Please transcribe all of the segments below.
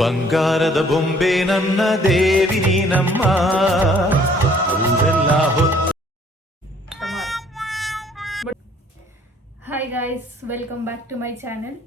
ಬಂಗಾರದ ಬೊಂಬೆ ನನ್ನ ದೇವಿ ನೀನಮ್ಮ ಊರೆಲ್ಲ hi guys, welcome back to my channel.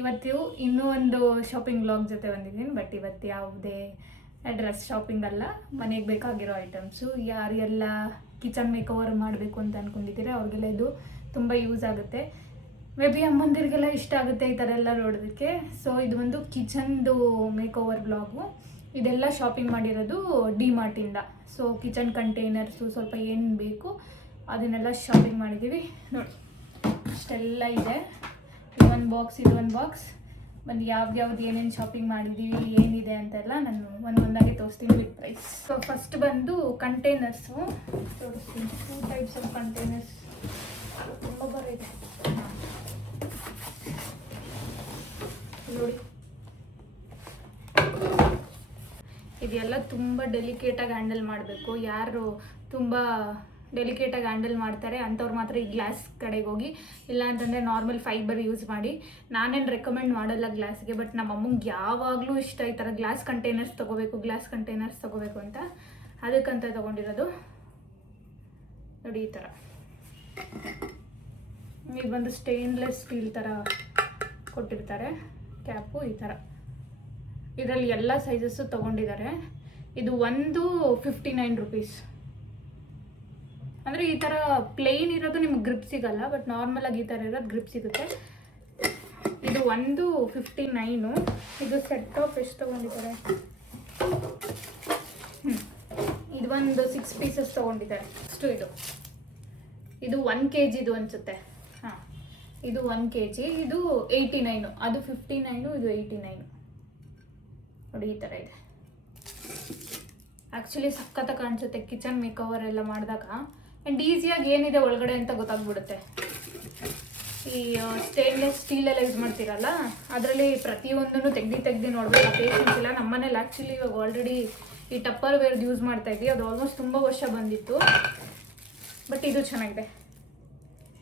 ಇವತ್ತು ಇನ್ನೂ ಒಂದು ಶಾಪಿಂಗ್ ವ್ಲಾಗ್ ಜೊತೆ ಬಂದಿದ್ದೀನಿ. ಬಟ್ ಇವತ್ತು ಯಾವುದೇ ಡ್ರೆಸ್ ಶಾಪಿಂಗ್ ಅಲ್ಲ, ಮನೆಗೆ ಬೇಕಾಗಿರೋ ಐಟಮ್ಸು. ಯಾರೆಲ್ಲ ಕಿಚನ್ ಮೇಕ್ ಓವರ್ ಮಾಡಬೇಕು ಅಂತ ಅಂದ್ಕೊಂಡಿದ್ದೀರಾ ಅವ್ರಿಗೆಲ್ಲ ಇದು ತುಂಬ ಯೂಸ್ ಆಗುತ್ತೆ. ಮೇ ಬಿ ಅಮ್ಮಂದಿರಿಗೆಲ್ಲ ಇಷ್ಟ ಆಗುತ್ತೆ ಈ ಥರ ಎಲ್ಲ ನೋಡೋದಕ್ಕೆ. ಸೊ ಇದು ಒಂದು ಕಿಚನ್ದು ಮೇಕ್ ಓವರ್ ಬ್ಲಾಗು. ಇದೆಲ್ಲ ಶಾಪಿಂಗ್ ಮಾಡಿರೋದು ಡಿ ಮಾರ್ಟಿಂದ. ಸೊ ಕಿಚನ್ ಕಂಟೈನರ್ಸು ಸ್ವಲ್ಪ ಏನು ಬೇಕು ಅದನ್ನೆಲ್ಲ ಶಾಪಿಂಗ್ ಮಾಡಿದ್ದೀವಿ. ನೋಡಿ ಇಷ್ಟೆಲ್ಲ ಇದೆ. ಇದೊಂದು ಬಾಕ್ಸ್ ಬಂದು ಯಾವ್ದು ಏನೇನು ಶಾಪಿಂಗ್ ಮಾಡಿದ್ದೀವಿ ಏನಿದೆ ಅಂತೆಲ್ಲ ನಾನು ಒಂದೊಂದಾಗಿ ತೋರಿಸ್ತೀನಿ ವಿತ್ ಪ್ರೈಸ್. ಸೊ ಫಸ್ಟ್ ಬಂದು ಕಂಟೈನರ್ಸು ತೋರಿಸ್ತೀನಿ. 2 ಟೈಪ್ಸ್ ಆಫ್ ಕಂಟೈನರ್ಸ್ ತುಂಬ ಬರಿದೆ ನೋಡಿ. ಇದೆಲ್ಲ ತುಂಬ ಡೆಲಿಕೇಟಾಗಿ ಹ್ಯಾಂಡಲ್ ಮಾಡಬೇಕು. ಯಾರು ತುಂಬ ಡೆಲಿಕೇಟಾಗಿ ಹ್ಯಾಂಡಲ್ ಮಾಡ್ತಾರೆ ಅಂಥವ್ರು ಮಾತ್ರ ಈ ಗ್ಲಾಸ್ ಕಡೆಗೆ ಹೋಗಿ, ಇಲ್ಲ ಅಂತಂದರೆ ನಾರ್ಮಲ್ ಫೈಬರ್ ಯೂಸ್ ಮಾಡಿ. ನಾನೇನು ರೆಕಮೆಂಡ್ ಮಾಡಲ್ಲ ಗ್ಲಾಸ್ಗೆ, ಬಟ್ ನಮ್ಮ ಅಮ್ಮಂಗೆ ಯಾವಾಗಲೂ ಇಷ್ಟ ಈ ಥರ ಗ್ಲಾಸ್ ಕಂಟೈನರ್ಸ್ ತೊಗೋಬೇಕು ಅಂತ. ಅದಕ್ಕಂತ ತೊಗೊಂಡಿರೋದು ನೋಡಿ. ಈ ಥರ ಇದು ಬಂದು ಸ್ಟೇನ್ಲೆಸ್ ಸ್ಟೀಲ್ ಥರ ಕೊಟ್ಟಿರ್ತಾರೆ ಕ್ಯಾಪು. ಈ ಥರ ಇದರಲ್ಲಿ ಎಲ್ಲ ಸೈಜಸ್ಸು ತೊಗೊಂಡಿದ್ದಾರೆ. ಇದು ಒಂದು 59 ರೂಪೀಸ್. ಅಂದರೆ ಈ ಥರ ಪ್ಲೇನ್ ಇರೋದು ನಿಮ್ಗೆ ಗ್ರಿಪ್ ಸಿಗಲ್ಲ, ಬಟ್ ನಾರ್ಮಲಾಗಿ ಈ ಥರ ಇರೋದು ಗ್ರಿಪ್ ಸಿಗುತ್ತೆ. ಇದು ಒಂದು 59. ಇದು ಸೆಟ್ ಆಫ್ ಎಷ್ಟು ತೊಗೊಂಡಿದ್ದಾರೆ? ಇದು ಒಂದು 6 ಪೀಸಸ್ ತೊಗೊಂಡಿದ್ದಾರೆ. ಅಷ್ಟು ಇದು 1 kg ಅನಿಸುತ್ತೆ. ಹಾಂ, ಇದು 1 kg. ಇದು 89. ಅದು 59, ಇದು 89 ನೋಡಿ. ಈ ಥರ ಇದೆ. ಆ್ಯಕ್ಚುಲಿ ಸಖತ್ತ ಕಾಣಿಸುತ್ತೆ ಕಿಚನ್ ಮೇಕ್ ಓವರ್ ಎಲ್ಲ ಮಾಡಿದಾಗ. ಆ್ಯಂಡ್ ಈಸಿಯಾಗಿ ಏನಿದೆ ಒಳಗಡೆ ಅಂತ ಗೊತ್ತಾಗ್ಬಿಡುತ್ತೆ. ಈ ಸ್ಟೇನ್ಲೆಸ್ ಸ್ಟೀಲೆಲ್ಲ ಯೂಸ್ ಮಾಡ್ತೀರಲ್ಲ, ಅದರಲ್ಲಿ ಪ್ರತಿಯೊಂದನ್ನು ತೆಗ್ದು ನೋಡ್ಬೇಕು. ಪೇಷನ್ಸ್ ಇಲ್ಲ. ನಮ್ಮನೇಲಿ ಆ್ಯಕ್ಚುಲಿ ಇವಾಗ ಆಲ್ರೆಡಿ ಈ ಟಪ್ಪರ್ ವೇರ್ದು ಯೂಸ್ ಮಾಡ್ತಾ ಇದ್ವಿ. ಅದು ಆಲ್ಮೋಸ್ಟ್ ತುಂಬ ವರ್ಷ ಬಂದಿತ್ತು. ಬಟ್ ಇದು ಚೆನ್ನಾಗಿದೆ.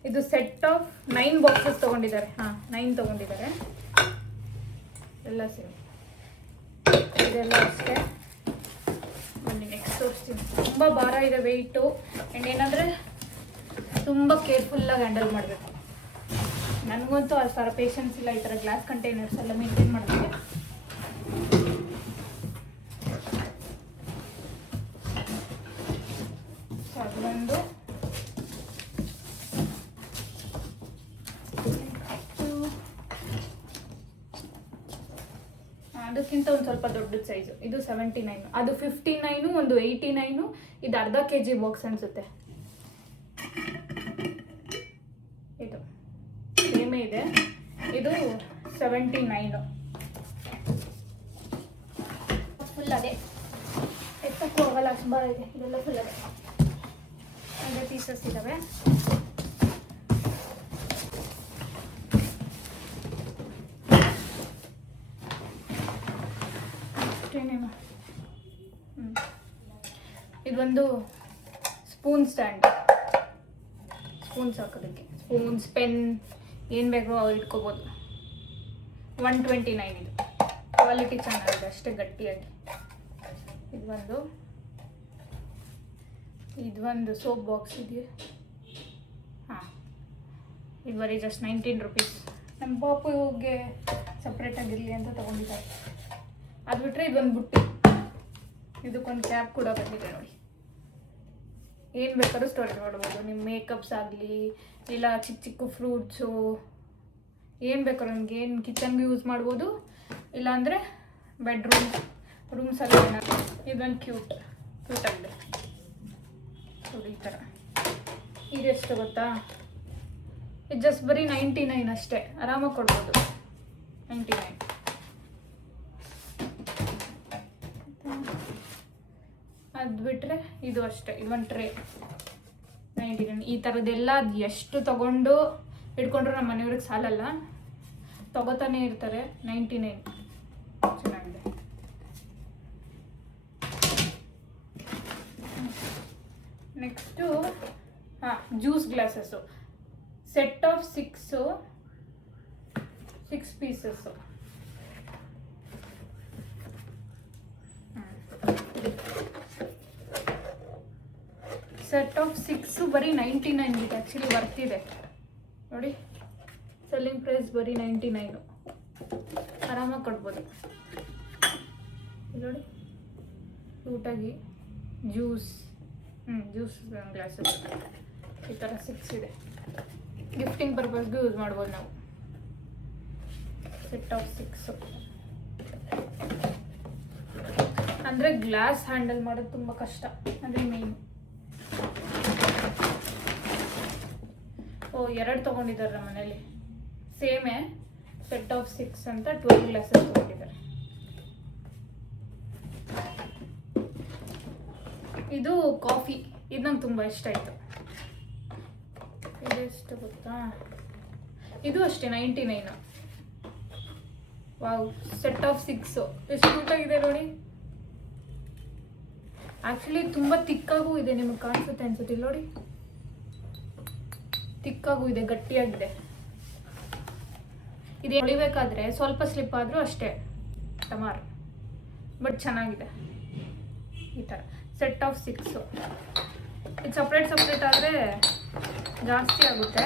ಇದು ಸೆಟ್ ಆಫ್ 9 ಬಾಕ್ಸಸ್ ತೊಗೊಂಡಿದ್ದಾರೆ. ಹಾಂ, 9 ತೊಗೊಂಡಿದ್ದಾರೆ ಎಲ್ಲ ಸೇರಿ. ಇದೆಲ್ಲ ಅಷ್ಟೇ. ಬನ್ನಿ ನೆಕ್ಸ್ಟ್ ತೋರಿಸ್ತೀನಿ. ತುಂಬ ಭಾರ ಇದೆ ವೆಯ್ಟು. ಆ್ಯಂಡ್ ಏನಂದರೆ ತುಂಬ ಕೇರ್ಫುಲ್ಲಾಗಿ ಹ್ಯಾಂಡಲ್ ಮಾಡಬೇಕು. ನನಗಂತೂ ಆ ಥರ ಪೇಷನ್ಸ್ ಇಲ್ಲ ಈ ಥರ ಗ್ಲಾಸ್ ಕಂಟೈನರ್ಸ್ ಎಲ್ಲ ಮೇಂಟೈನ್ ಮಾಡೋದಕ್ಕೆ. ಸೊ ಅದೊಂದು. ಅದಕ್ಕಿಂತ ಒಂದು ಸ್ವಲ್ಪ ದೊಡ್ಡದು ಸೈಜು. ಇದು 79. ಅದು 59, ಒಂದು 89. ಇದು ಅರ್ಧ kg ಬಾಕ್ಸ್ ಅನಿಸುತ್ತೆ. ಇದು ಸೇಮೇ ಇದೆ. ಇದು 79. ಫುಲ್ ಅದೇ ಎತ್ತಕ್ಕೂ ಹೋಗಲ್ಲ, ಅಷ್ಟು ಭಾಳ ಇದೆ. ಇದೆಲ್ಲ ಫುಲ್ ಅದೇ ಪೀಸಸ್ ಇದ್ದಾವೆ. ಇದೊಂದು ಸ್ಪೂನ್ ಸ್ಟ್ಯಾಂಡ್. ಸ್ಪೂನ್ಸ್ ಹಾಕೋದಕ್ಕೆ, ಸ್ಪೂನ್ಸ್, ಪೆನ್ ಏನು ಬೇಕೋ ಇಟ್ಕೋಬೋದು. 129. ಇದು ಕ್ವಾಲಿಟಿ ಚೆನ್ನಾಗಿದೆ, ಅಷ್ಟೇ ಗಟ್ಟಿಯಾಗಿ. ಇದೊಂದು ಸೋಪ್ ಬಾಕ್ಸ್ ಇದೆಯಾ? ಹಾಂ, ಇದು ಬರೀ ಜಸ್ಟ್ 19 ರೂಪೀಸ್. ನಮ್ಮ ಪಾಪುಗೆ ಸಪ್ರೇಟಾಗಿರಲಿ ಅಂತ ತೊಗೊಂಡಿದ್ದಾರೆ. ಅದು ಬಿಟ್ಟರೆ ಇದೊಂದು ಬುಟ್ಟಿ. ಇದಕ್ಕೊಂದು ಕ್ಯಾಪ್ ಕೂಡ ಬಂದಿದೆ ನೋಡಿ. ಏನು ಬೇಕಾದ್ರೂ ಸ್ಟೋರೇಜ್ ಮಾಡ್ಬೋದು. ನಿಮ್ಮ ಮೇಕಪ್ಸ್ ಆಗಲಿ, ಇಲ್ಲ ಚಿಕ್ಕ ಫ್ರೂಟ್ಸು, ಏನು ಬೇಕಾದ್ರೂ ನಿಮ್ಗೆ ಏನು ಕಿಚನ್ಗೆ ಯೂಸ್ ಮಾಡ್ಬೋದು. ಇಲ್ಲಾಂದರೆ ರೂಮ್ಸಲ್ಲಿ ಏನಾದ್ರು. ಇದೊಂದು ಕ್ಯೂಟಾಗಿದೆ ನೋಡಿ. ಈ ಥರ ಇದೆಷ್ಟು ಗೊತ್ತಾ? ಇದು ಜಸ್ಟ್ ಬರೀ 99 ಅಷ್ಟೇ. ಆರಾಮಾಗಿ ಕೊಡ್ಬೋದು. 99. ಅದು ಬಿಟ್ಟರೆ ಇದು ಅಷ್ಟೇ. ಇದೊಂದು ಟ್ರೇ 99. ಈ ಥರದ್ದೆಲ್ಲ ಎಷ್ಟು ತೊಗೊಂಡು ಇಟ್ಕೊಂಡ್ರು ನಮ್ಮ ಮನೆಯವ್ರಿಗೆ ಸಾಲಲ್ಲ, ತೊಗೋತಾನೆ ಇರ್ತಾರೆ. 99 ಚೆನ್ನಾಗಿದೆ. Next juice glasses. Set of 6 pieces. Set of 6 ಬರೀ 99 ಇದೆ. ಆ್ಯಕ್ಚುಲಿ ವರ್ತಿದೆ ನೋಡಿ. ಸೆಲ್ಲಿಂಗ್ ಪ್ರೈಸ್ ಬರೀ 99. ಆರಾಮಾಗಿ ಕೊಡ್ಬೋದು ನೋಡಿ. ಊಟಾಗಿ ಜ್ಯೂಸ್ ಜ್ಯೂಸ್ ಗ್ಲಾಸಸ್ ಈ ಥರ 6 ಇದೆ. ಗಿಫ್ಟಿಂಗ್ ಪರ್ಪಸ್ಗೂ ಯೂಸ್ ಮಾಡ್ಬೋದು ನಾವು. ಸೆಟ್ ಆಫ್ 6 ಅಂದರೆ ಗ್ಲಾಸ್ ಹ್ಯಾಂಡಲ್ ಮಾಡೋದು ತುಂಬ ಕಷ್ಟ, ಅದೇ ಮೇನ್. ಓ 2 ತೊಗೊಂಡಿದ್ದಾರೆ ನಮ್ಮ ಮನೇಲಿ, ಸೇಮೇ ಸೆಟ್ ಆಫ್ 6 ಅಂತ 12 ಗ್ಲಾಸಸ್ ತೊಗೊಂಡಿದ್ದಾರೆ. ಇದು ಕಾಫಿ, ಇದು ನಂಗೆ ತುಂಬ ಇಷ್ಟ ಆಯಿತು. ಇದೆಷ್ಟು ಗೊತ್ತಾ, ಇದು ಅಷ್ಟೇ 99. ವಾವ್, ಸೆಟ್ ಆಫ್ 6 ಎಷ್ಟು ಕ್ಯೂಟಾಗಿದೆ ನೋಡಿ. ಆ್ಯಕ್ಚುಲಿ ತುಂಬ ತಿಕ್ಕಾಗೂ ಇದೆ, ನಿಮಗೆ ಕಾಣಿಸುತ್ತೆ ಅನ್ಸುತ್ತೆ ನೋಡಿ. ತಿಕ್ಕಾಗೂ ಇದೆ, ಗಟ್ಟಿಯಾಗಿದೆ. ಇದು ಹೊಡಿಬೇಕಾದ್ರೆ ಸ್ವಲ್ಪ ಸ್ಲಿಪ್ ಆದರೂ ಅಷ್ಟೇ ಟಮಾರ್, ಬಟ್ ಚೆನ್ನಾಗಿದೆ. ಈ ಥರ ಸೆಟ್ ಆಫ್ 6. ಇದು ಸಪ್ರೇಟ್ ಆದರೆ ಜಾಸ್ತಿ ಆಗುತ್ತೆ,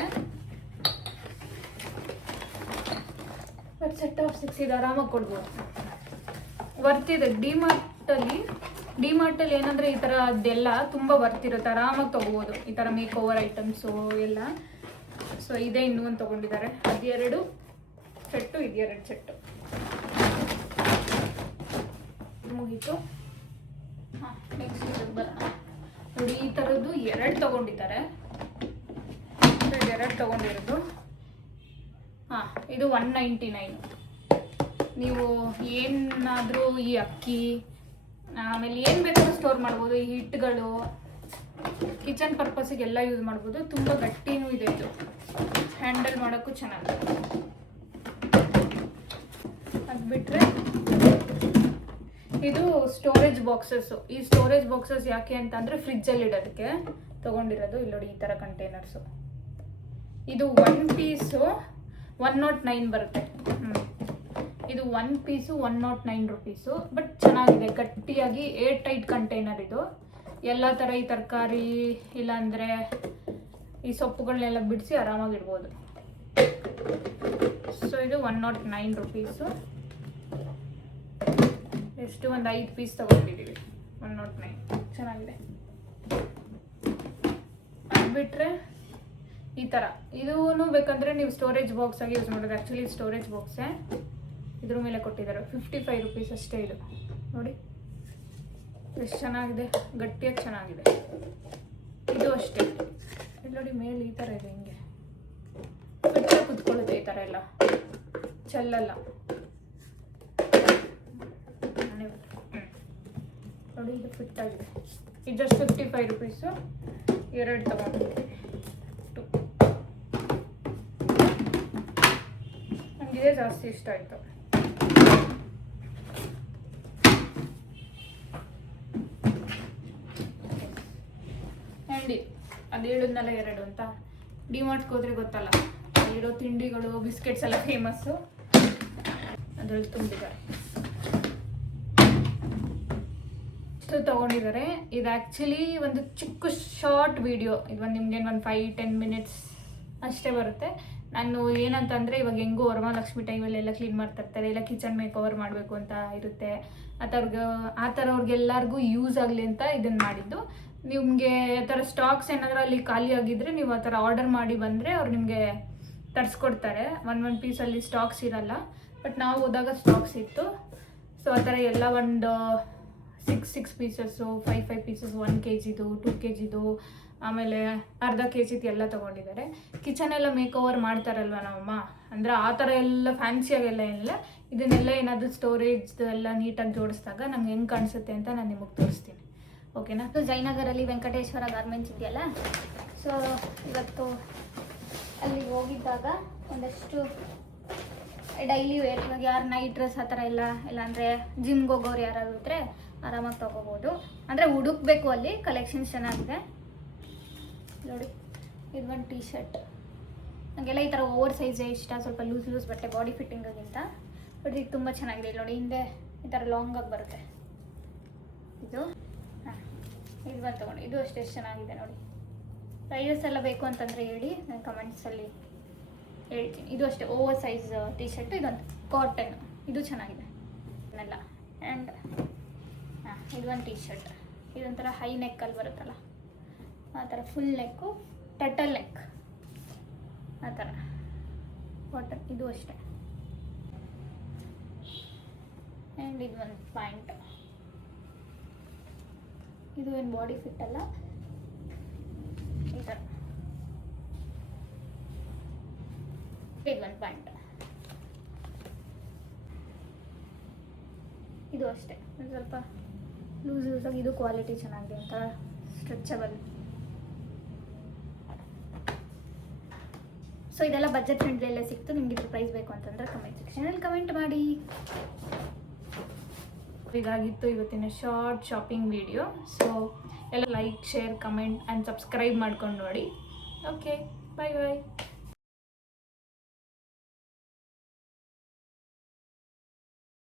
ಬಟ್ ಸೆಟ್ ಆಫ್ 6 ಇದು ಆರಾಮಾಗಿ ಕೊಡ್ಬೋದು. ವರ್ತಿದೆ. ಡಿಮಾರ್ಟಲ್ಲಿ ಏನಂದರೆ ಈ ಥರ ಅದೆಲ್ಲ ತುಂಬ ವರ್ತಿರುತ್ತೆ, ಆರಾಮಾಗಿ ತೊಗೋಬೋದು ಈ ಥರ ಮೇಕ್ ಓವರ್ ಐಟಮ್ಸು ಎಲ್ಲ. ಸೊ ಇದೇ ಇನ್ನೂ ಒಂದು ತೊಗೊಂಡಿದ್ದಾರೆ. ಅದು 2 ಸೆಟ್ಟು, ಇದು 2 ಸೆಟ್ಟು ಮುಗೀತು. ಹಾಂ, ನೆಕ್ಸ್ಟ್ ಇದಕ್ಕೆ ಬರೋಣ ನೋಡಿ. ಈ ಥರದ್ದು 2 ತೊಗೊಂಡಿದ್ದಾರೆ. 2 ತೊಗೊಂಡಿರೋದು. ಹಾಂ, ಇದು 199. ನೀವು ಏನಾದರೂ ಈ ಅಕ್ಕಿ ಆಮೇಲೆ ಏನು ಬೇಕಾದ್ರೂ ಸ್ಟೋರ್ ಮಾಡ್ಬೋದು. ಈ ಹಿಟ್ಟುಗಳು ಕಿಚನ್ ಪರ್ಪಸ್ಸಿಗೆಲ್ಲ ಯೂಸ್ ಮಾಡ್ಬೋದು. ತುಂಬ ಗಟ್ಟಿನೂ ಇದೆ, ಇದು ಹ್ಯಾಂಡಲ್ ಮಾಡೋಕ್ಕೂ ಚೆನ್ನಾಗಿದೆ. ಅದು ಬಿಟ್ಟರೆ ಇದು ಸ್ಟೋರೇಜ್ ಬಾಕ್ಸಸ್ಸು. ಈ ಸ್ಟೋರೇಜ್ ಬಾಕ್ಸಸ್ ಯಾಕೆ ಅಂತಂದರೆ ಫ್ರಿಜ್ಜಲ್ಲಿ ಇಡೋದಕ್ಕೆ ತೊಗೊಂಡಿರೋದು. ಇಲ್ಲಿ ನೋಡಿ, ಈ ಥರ ಕಂಟೈನರ್ಸು. ಇದು 1 ಪೀಸು 109 ಬರುತ್ತೆ. ಇದು 1 ಪೀಸು 109 ರೂಪೀಸು. ಬಟ್ ಚೆನ್ನಾಗಿದೆ, ಗಟ್ಟಿಯಾಗಿ ಏರ್ ಟೈಟ್ ಕಂಟೈನರ್ ಇದು. ಎಲ್ಲ ಥರ ಈ ತರಕಾರಿ ಇಲ್ಲಾಂದರೆ ಈ ಸೊಪ್ಪುಗಳನ್ನೆಲ್ಲ ಬಿಡಿಸಿ ಆರಾಮಾಗಿ ಇಡ್ಬೋದು. ಸೊ ಇದು 109 ರೂಪೀಸು. ಎಷ್ಟು, ಒಂದು 5 ಪೀಸ್ ತೊಗೊಂಡಿದ್ದೀವಿ. 109 ಚೆನ್ನಾಗಿದೆ. ಅದು ಬಿಟ್ಟರೆ ಈ ಥರ ಇದೂ ಬೇಕಂದರೆ ನೀವು ಸ್ಟೋರೇಜ್ ಬಾಕ್ಸ್ ಆಗಿ ಯೂಸ್ ಮಾಡೋದು. ಆ್ಯಕ್ಚುಲಿ ಸ್ಟೋರೇಜ್ ಬಾಕ್ಸೇ, ಇದ್ರ ಮೇಲೆ ಕೊಟ್ಟಿದ್ದಾರೆ. 55 ರೂಪೀಸ್ ಅಷ್ಟೇ. ಇದು ನೋಡಿ ಎಷ್ಟು ಚೆನ್ನಾಗಿದೆ, ಗಟ್ಟಿಯಾಗಿ ಚೆನ್ನಾಗಿದೆ. ಇದು ಅಷ್ಟೇ. ಇಲ್ಲಿ ನೋಡಿ, ಮೇಲೆ ಈ ಥರ ಇದೆ, ಹಿಂಗೆ ಫಿಟ್ಟಾಗಿ ಕುತ್ಕೊಳ್ಳುತ್ತೆ. ಈ ಥರ ಎಲ್ಲ ಚೆಲ್ಲಲ್ಲ ನೋಡಿ. ಇದು ಫಿಟ್ಟಾಗಿದೆ. ಇದು ಜಸ್ಟ್ 55 ರೂಪೀಸು. 2 ತೊಗೊಂಡಿದ್ದೀವಿ. ನನಗಿದೆ ಜಾಸ್ತಿ ಇಷ್ಟ ಆಯಿತು. ಆ್ಯಂಡಿ ಅದು ಹೇಳಿದ್ನಲ್ಲ 2 ಅಂತ. ಡಿಮಾರ್ಟ್ಗೆ ಹೋದರೆ ಗೊತ್ತಲ್ಲ, ಇರೋ ತಿಂಡಿಗಳು ಬಿಸ್ಕೆಟ್ಸ್ ಎಲ್ಲ ಫೇಮಸ್ಸು, ಅದರಲ್ಲಿ ತುಂಬಿದ್ದಾರೆ. ಇಷ್ಟು ತೊಗೊಂಡಿದ್ದಾರೆ. ಇದು ಆ್ಯಕ್ಚುಲಿ ಒಂದು ಚಿಕ್ಕ ಶಾರ್ಟ್ ವಿಡಿಯೋ. ಇದು ಒಂದು ನಿಮ್ಗೆ ಒಂದು 5-10 ಮಿನಿಟ್ಸ್ ಅಷ್ಟೇ ಬರುತ್ತೆ. ನಾನು ಏನಂತಂದರೆ, ಇವಾಗ ಹೆಂಗೂ ವರಮಹಾಲಕ್ಷ್ಮಿ ಟೈಮಲ್ಲೆಲ್ಲ ಕ್ಲೀನ್ ಮಾಡ್ತಿರ್ತಾರೆ, ಇಲ್ಲ ಕಿಚನ್ ಮೇಕ್ ಓವರ್ ಮಾಡಬೇಕು ಅಂತ ಇರುತ್ತೆ. ಆ ಥರವ್ರಿಗೆಲ್ಲರಿಗೂ ಯೂಸ್ ಆಗಲಿ ಅಂತ ಇದನ್ನು ಮಾಡಿದ್ದು. ನಿಮಗೆ ಆ ಥರ ಸ್ಟಾಕ್ಸ್ ಏನಾದರೂ ಅಲ್ಲಿ ಖಾಲಿ ಆಗಿದ್ದರೆ ನೀವು ಆ ಥರ ಆರ್ಡರ್ ಮಾಡಿ ಬಂದರೆ ಅವ್ರು ನಿಮಗೆ ತರಿಸ್ಕೊಡ್ತಾರೆ. ಒಂದು ಪೀಸಲ್ಲಿ ಸ್ಟಾಕ್ಸ್ ಇರಲ್ಲ, ಬಟ್ ನಾವು ಹೋದಾಗ ಸ್ಟಾಕ್ಸ್ ಇತ್ತು. ಸೊ ಆ ಥರ ಎಲ್ಲ ಒಂದು 6 ಪೀಸಸ್ಸು, 5 ಪೀಸಸ್, 1 kgದು, 2 kgದು, ಆಮೇಲೆ ಅರ್ಧ kgದು ಎಲ್ಲ ತೊಗೊಂಡಿದ್ದಾರೆ. ಕಿಚನ್ ಎಲ್ಲ ಮೇಕ್ ಓವರ್ ಮಾಡ್ತಾರಲ್ವ ನಮ್ಮಮ್ಮ, ಅಂದರೆ ಆ ಥರ ಎಲ್ಲ ಫ್ಯಾನ್ಸಿಯಾಗೆಲ್ಲ ಏನಿಲ್ಲ. ಇದನ್ನೆಲ್ಲ ಏನಾದರೂ ಸ್ಟೋರೇಜ್ ಎಲ್ಲ ನೀಟಾಗಿ ಜೋಡಿಸಿದಾಗ ನಮ್ಗೆ ಹೆಂಗೆ ಕಾಣಿಸುತ್ತೆ ಅಂತ ನಾನು ನಿಮಗೆ ತೋರಿಸ್ತೀನಿ. ಓಕೆನಾ? ಜಯನಗರಲ್ಲಿ ವೆಂಕಟೇಶ್ವರ ಗಾರ್ಮೆಂಟ್ಸ್ ಇದೆಯಲ್ಲ, ಸೊ ಇವತ್ತು ಅಲ್ಲಿ ಹೋಗಿದ್ದಾಗ ಒಂದಷ್ಟು ಡೈಲಿ ವೇರ್, ಇವಾಗ ಯಾರು ನೈಟ್ ಡ್ರೆಸ್ ಆ ಥರ ಎಲ್ಲ, ಇಲ್ಲಾಂದರೆ ಜಿಮ್ಗೆ ಹೋಗೋರು ಯಾರಾದ್ರು ಇದ್ದರೆ ಆರಾಮಾಗಿ ತೊಗೋಬೋದು. ಅಂದರೆ ಹುಡುಕ್ಬೇಕು, ಅಲ್ಲಿ ಕಲೆಕ್ಷನ್ಸ್ ಚೆನ್ನಾಗಿದೆ ನೋಡಿ. ಇದು ಒಂದು ಟೀ ಶರ್ಟ್. ನನಗೆಲ್ಲ ಈ ಥರ ಓವರ್ ಸೈಜೇ ಇಷ್ಟ, ಸ್ವಲ್ಪ ಲೂಸ್ ಬಟ್ಟೆ ಬಾಡಿ ಫಿಟ್ಟಿಂಗಿಗಿಂತ. ಬಟ್ ಇದು ತುಂಬ ಚೆನ್ನಾಗಿದೆ ನೋಡಿ. ಹಿಂದೆ ಈ ಥರ ಲಾಂಗಾಗಿ ಬರುತ್ತೆ ಇದು. ಹಾಂ, ಇದು ಬಂದು ತೊಗೊಂಡು ಇದು ಅಷ್ಟೇ ಎಷ್ಟು ಚೆನ್ನಾಗಿದೆ ನೋಡಿ. ಪ್ರೈಸಸ್ ಎಲ್ಲ ಬೇಕು ಅಂತಂದರೆ ಹೇಳಿ, ನಾನು ಕಮೆಂಟ್ಸಲ್ಲಿ ಹೇಳ್ತೀನಿ. ಇದು ಅಷ್ಟೇ ಓವರ್ ಸೈಜ್ ಟೀ ಶರ್ಟ್, ಇದೊಂದು ಕಾಟನ್, ಇದು ಚೆನ್ನಾಗಿದೆ ಎಲ್ಲ. ಆ್ಯಂಡ್ ಇದೊಂದು ಟೀ ಶರ್ಟ್, ಇದೊಂಥರ ಹೈ ನೆಕ್ಕಲ್ಲಿ ಬರುತ್ತಲ್ಲ ಆ ಥರ, ಫುಲ್ ನೆಕ್ಕು, ಟಟಲ್ ನೆಕ್ ಆ ಥರ ಕಾಟನ್, ಇದು ಅಷ್ಟೇ. ಆ್ಯಂಡ್ ಇದು ಒಂದು ಪ್ಯಾಂಟ್, ಇದು ಏನು ಬಾಡಿ ಫಿಟ್ ಅಲ್ಲ, ಈ ಥರ. ಇದೊಂದು ಪ್ಯಾಂಟ್, ಇದು ಅಷ್ಟೇ ಒಂದು ಸ್ವಲ್ಪ ಲೂಸಾಗಿ, ಇದು ಕ್ವಾಲಿಟಿ ಚೆನ್ನಾಗಿದೆ, ಒಂಥರ ಸ್ಟ್ರೆಚಬಲ್. ಸೊ ಇದೆಲ್ಲ ಬಜೆಟ್ ಫ್ರೆಂಡ್ಲಿಯಲ್ಲೇ ಸಿಕ್ತು. ನಿಮ್ಗೆ ಇದ್ರ ಪ್ರೈಸ್ ಬೇಕು ಅಂತಂದರೆ ಕಮೆಂಟ್ ಸೆಕ್ಷನಲ್ಲಿ ಕಮೆಂಟ್ ಮಾಡಿ. ಇದಾಗಿತ್ತು ಇವತ್ತಿನ ಶಾರ್ಟ್ ಶಾಪಿಂಗ್ ವಿಡಿಯೋ. ಸೊ ಎಲ್ಲ like, share, comment and subscribe ಮಾಡ್ಕೊಂಡು ನೋಡಿ. ಓಕೆ, ಬಾಯ್ ಬಾಯ್.